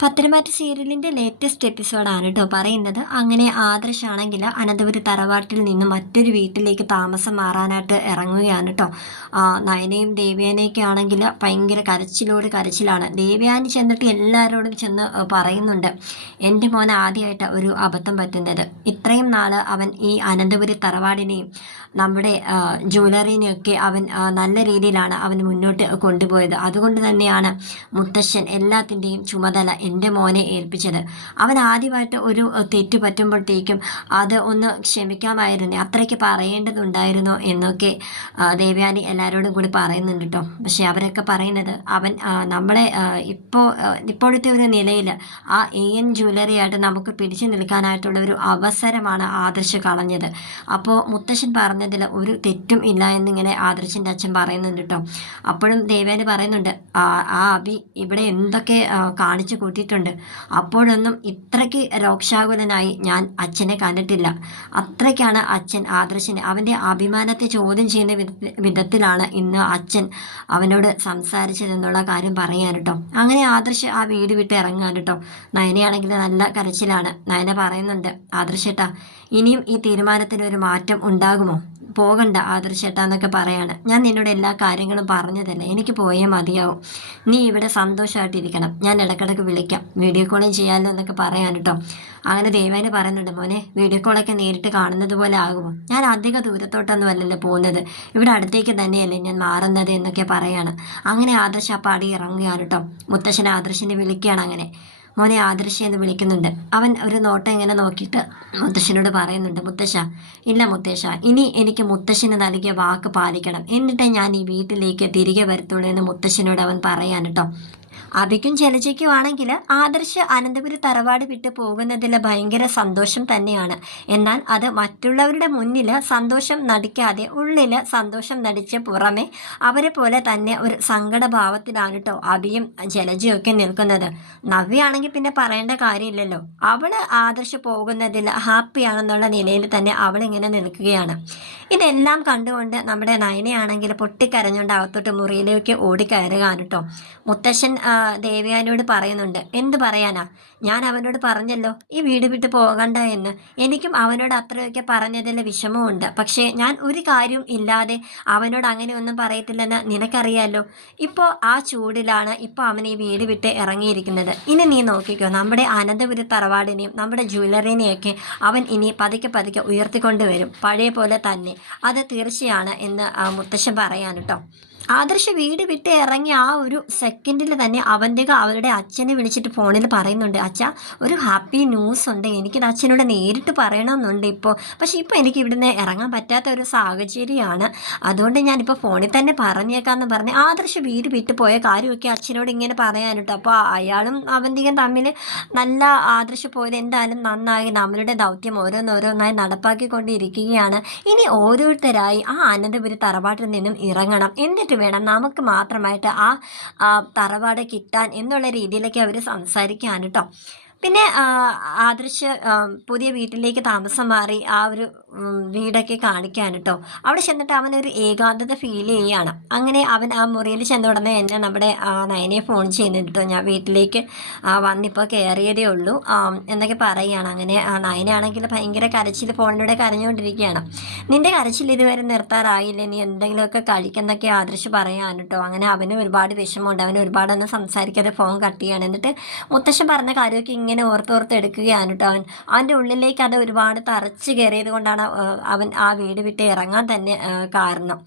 പത്തനംതിട്ട സീരിയലിൻ്റെ ലേറ്റസ്റ്റ് എപ്പിസോഡാണ് കേട്ടോ പറയുന്നത്. അങ്ങനെ ആദർശാണെങ്കിൽ അനന്തപുരി തറവാട്ടിൽ നിന്ന് മറ്റൊരു വീട്ടിലേക്ക് താമസം മാറാനായിട്ട് ഇറങ്ങുകയാണ് കേട്ടോ. നയനയും ദേവയാനിയൊക്കെ ആണെങ്കിൽ ഭയങ്കര കരച്ചിലോട് കരച്ചിലാണ്. ദേവയാനി ചെന്നിട്ട് എല്ലാവരോടും ചെന്ന് പറയുന്നുണ്ട്, എൻ്റെ മോൻ ആദ്യമായിട്ട് ഒരു അബദ്ധം പറ്റുന്നത്. ഇത്രയും നാൾ അവൻ ഈ അനന്തപുരി തറവാടിനെയും നമ്മുടെ ജ്വല്ലറിനെയൊക്കെ അവൻ നല്ല രീതിയിലാണ് അവൻ മുന്നോട്ട് കൊണ്ടുപോയത്. അതുകൊണ്ട് തന്നെയാണ് മുത്തശ്ശൻ എല്ലാത്തിൻ്റെയും ചുമതല എൻ്റെ മോനെ ഏൽപ്പിച്ചത്. അവൻ ആദ്യമായിട്ട് ഒരു തെറ്റ് പറ്റുമ്പോഴത്തേക്കും അത് ഒന്ന് ക്ഷമിക്കാമായിരുന്നു, അത്രയ്ക്ക് പറയേണ്ടതുണ്ടായിരുന്നോ എന്നൊക്കെ ദേവയാനി എല്ലാവരോടും കൂടി പറയുന്നുണ്ട് കേട്ടോ. പക്ഷേ അവരൊക്കെ പറയുന്നത് അവൻ നമ്മളെ ഇപ്പോഴത്തെ ഒരു നിലയിൽ ആ AN ജ്വല്ലറി ആയിട്ട് നമുക്ക് പിടിച്ചു നിൽക്കാനായിട്ടുള്ള ഒരു അവസരമാണ് ആദർശ് കളഞ്ഞത്. അപ്പോൾ മുത്തശ്ശൻ പറഞ്ഞതിൽ ഒരു തെറ്റും ഇല്ല എന്നിങ്ങനെ ആദർശിൻ്റെ അച്ഛൻ പറയുന്നുണ്ട് കേട്ടോ. അപ്പോഴും ദേവയാനി പറയുന്നുണ്ട്, ആ അഭി ഇവിടെ എന്തൊക്കെ കാണിച്ചു കൂട്ടിയിട്ടുണ്ട്. അപ്പോഴൊന്നും ഇത്രയ്ക്ക് രോക്ഷാകുലനായി ഞാൻ അച്ഛനെ കണ്ടിട്ടില്ല. അത്രയ്ക്കാണ് അച്ഛൻ ആദർശിനെ അവൻ്റെ അഭിമാനത്തെ ചോദ്യം ചെയ്യുന്ന വിധത്തിലാണ് ഇന്ന് അച്ഛൻ അവനോട് സംസാരിച്ചതെന്നുള്ള കാര്യം പറയാൻ കേട്ടോ. അങ്ങനെ ആദർശ് ആ വീട് വിട്ട് ഇറങ്ങാൻ കേട്ടോ. നയനയാണെങ്കിൽ നല്ല കരച്ചിലാണ്. നയന പറയുന്നുണ്ട്, ആദർശേട്ടാ ഇനിയും ഈ തീരുമാനത്തിനൊരു മാറ്റം ഉണ്ടാകുമോ? പോകണ്ട ആദർശേട്ടാ എന്നൊക്കെ പറയാണ്. ഞാൻ നിന്നോട് എല്ലാ കാര്യങ്ങളും പറഞ്ഞതല്ലേ, എനിക്ക് പോയേ മതിയാവും. നീ ഇവിടെ സന്തോഷമായിട്ടിരിക്കണം, ഞാൻ ഇടയ്ക്കിടയ്ക്ക് വിളിക്കാം, വീഡിയോ കോളിങ് ചെയ്യാമല്ലോ എന്നൊക്കെ പറയാൻ കേട്ടോ. അങ്ങനെ ദേവാനി പറയുന്നുണ്ട്, മോനെ വീഡിയോ കോളൊക്കെ നേരിട്ട് കാണുന്നത് പോലെ ആകുമോ? ഞാൻ അധിക ദൂരത്തോട്ടൊന്നും അല്ലല്ലോ പോകുന്നത്, ഇവിടെ അടുത്തേക്ക് തന്നെയല്ലേ ഞാൻ മാറുന്നത് എന്നൊക്കെ പറയാണ്. അങ്ങനെ ആദർശ് ആ പടി ഇറങ്ങുകയാണ് കേട്ടോ. മുത്തശ്ശൻ ആദർശിനെ വിളിക്കുകയാണ്. അങ്ങനെ മോനെ ആദർശി എന്ന് വിളിക്കുന്നുണ്ട്. അവൻ ഒരു നോട്ടം ഇങ്ങനെ നോക്കിയിട്ട് മുത്തശ്ശനോട് പറയുന്നുണ്ട്, മുത്തശ്ശ ഇല്ല മുത്തശ്ശ, ഇനി എനിക്ക് മുത്തശ്ശന് നൽകിയ വാക്ക് പാലിക്കണം, എന്നിട്ടേ ഞാൻ ഈ വീട്ടിലേക്ക് തിരികെ വരത്തുള്ളൂ എന്ന് മുത്തശ്ശനോട് അവൻ പറയാൻ കേട്ടോ. അഭിക്കും ജലജയ്ക്കും ആണെങ്കിൽ ആദർശ് അനന്തപുരി തറവാട് വിട്ട് പോകുന്നതിൽ ഭയങ്കര സന്തോഷം തന്നെയാണ്. എന്നാൽ അത് മറ്റുള്ളവരുടെ മുന്നിൽ സന്തോഷം നടിക്കാതെ ഉള്ളിൽ സന്തോഷം നടിച്ച് പുറമെ അവരെ പോലെ തന്നെ ഒരു സങ്കടഭാവത്തിലാണ് കേട്ടോ അഭിയും ജലജയും ഒക്കെ നിൽക്കുന്നത്. നവ്യാണെങ്കിൽ പിന്നെ പറയേണ്ട കാര്യമില്ലല്ലോ, അവൾ ആദർശ് പോകുന്നതിൽ ഹാപ്പിയാണെന്നുള്ള നിലയിൽ തന്നെ അവളിങ്ങനെ നിൽക്കുകയാണ്. ഇതെല്ലാം കണ്ടുകൊണ്ട് നമ്മുടെ നയനയാണെങ്കിൽ പൊട്ടിക്കരഞ്ഞുകൊണ്ട് അകത്തോട്ട് മുറിയിലേക്ക് ഓടിക്കയറുകയാണ് കേട്ടോ. മുത്തശ്ശൻ ദേവയാനിയോട് പറയുന്നുണ്ട്, എന്ത് പറയാനാ, ഞാൻ അവനോട് പറഞ്ഞല്ലോ ഈ വീട് വിട്ട് പോകണ്ട എന്ന്. എനിക്കും അവനോട് അത്രയൊക്കെ പറഞ്ഞതിൽ വിഷമമുണ്ട്. പക്ഷേ ഞാൻ ഒരു കാര്യം ഇല്ലാതെ അവനോട് അങ്ങനെയൊന്നും പറയത്തില്ലെന്ന് നിനക്കറിയാലോ. ഇപ്പോൾ ആ ചൂടിലാണ് ഇപ്പോൾ അവൻ ഈ വീട് വിട്ട് ഇറങ്ങിയിരിക്കുന്നത്. ഇനി നീ നോക്കിക്കോ, നമ്മുടെ അനന്തപുരി തറവാടിനെയും നമ്മുടെ ജ്വല്ലറിനെയൊക്കെ അവൻ ഇനി പതുക്കെ പതുക്കെ ഉയർത്തിക്കൊണ്ട് വരും, പഴയ പോലെ തന്നെ, അത് തീർച്ചയാണ് എന്ന് മുത്തശ്ശൻ പറയാൻ കേട്ടോ. ആദർശ് വീട് വിട്ട് ഇറങ്ങി ആ ഒരു സെക്കൻഡിൽ തന്നെ അവരുടെ അച്ഛനെ വിളിച്ചിട്ട് ഫോണിൽ പറയുന്നുണ്ട്, അച്ഛാ ഒരു ഹാപ്പി ന്യൂസ് ഉണ്ട്, എനിക്കിത് അച്ഛനോട് നേരിട്ട് പറയണമെന്നുണ്ട് ഇപ്പോൾ. പക്ഷേ ഇപ്പോൾ എനിക്ക് ഇവിടുന്ന് ഇറങ്ങാൻ പറ്റാത്ത ഒരു സാഹചര്യമാണ്, അതുകൊണ്ട് ഞാനിപ്പോൾ ഫോണിൽ തന്നെ പറഞ്ഞേക്കാമെന്ന് പറഞ്ഞ് ആദർശ് വീട് വിട്ട് പോയ കാര്യമൊക്കെ അച്ഛനോട് ഇങ്ങനെ പറയാനിട്ടോ. അപ്പോൾ അയാളും അവൻ്റെയും തമ്മിൽ നല്ല ആദർശ് പോയത് എന്തായാലും നന്നായി, നമ്മളുടെ ദൗത്യം ഓരോന്നോരോന്നായി നടപ്പാക്കിക്കൊണ്ടിരിക്കുകയാണ്. ഇനി ഓരോരുത്തരായി ആ അനന്തപുരി തറവാട്ടിൽ നിന്നും ഇറങ്ങണം, എന്നിട്ട് വേണം നമുക്ക് മാത്രമായിട്ട് ആ തറവാട് കിട്ടാൻ എന്നുള്ള രീതിയിലൊക്കെ അവർ സംസാരിക്കുകയാണ് കേട്ടോ. പിന്നെ ആദർശ് പുതിയ വീട്ടിലേക്ക് താമസം മാറി ആ ഒരു വീടൊക്കെ കാണിക്കാൻ കേട്ടോ. അവിടെ ചെന്നിട്ട് അവനൊരു ഏകാന്തത ഫീൽ ചെയ്യുകയാണ്. അങ്ങനെ അവൻ ആ മുറിയിൽ ചെന്ന ഉടനെ എന്നെ നമ്മുടെ നയനയെ ഫോൺ ചെയ്യുന്നുണ്ട് കേട്ടോ, ഞാൻ വീട്ടിലേക്ക് വന്നിപ്പോൾ കയറിയതേ ഉള്ളൂ എന്നൊക്കെ പറയുകയാണ്. അങ്ങനെ നയനയാണെങ്കിൽ ഭയങ്കര കരച്ചിൽ ഫോണിലൂടെ കരഞ്ഞുകൊണ്ടിരിക്കുകയാണ്. നിൻ്റെ കരച്ചിൽ ഇതുവരെ നിർത്താറായില്ലേ, നീ എന്തെങ്കിലുമൊക്കെ കഴിക്കുന്നൊക്കെ ആദർശ് പറയാൻ കേട്ടോ. അങ്ങനെ അവന് ഒരുപാട് വിഷമമുണ്ട്, അവന് ഒരുപാടൊന്നും സംസാരിക്കാതെ ഫോൺ കട്ട് ചെയ്യാണ്. എന്നിട്ട് മുത്തശ്ശൻ പറഞ്ഞ കാര്യമൊക്കെ ഇങ്ങനെ ഓർത്തെടുക്കുകയാണ് കേട്ടോ. അവൻ്റെ ഉള്ളിലേക്ക് അത് ഒരുപാട് തറച്ച് കയറിയത് കൊണ്ടാണ് അവൻ ആ വീട് വിട്ട് ഇറങ്ങാൻ തന്നെ കാരണം.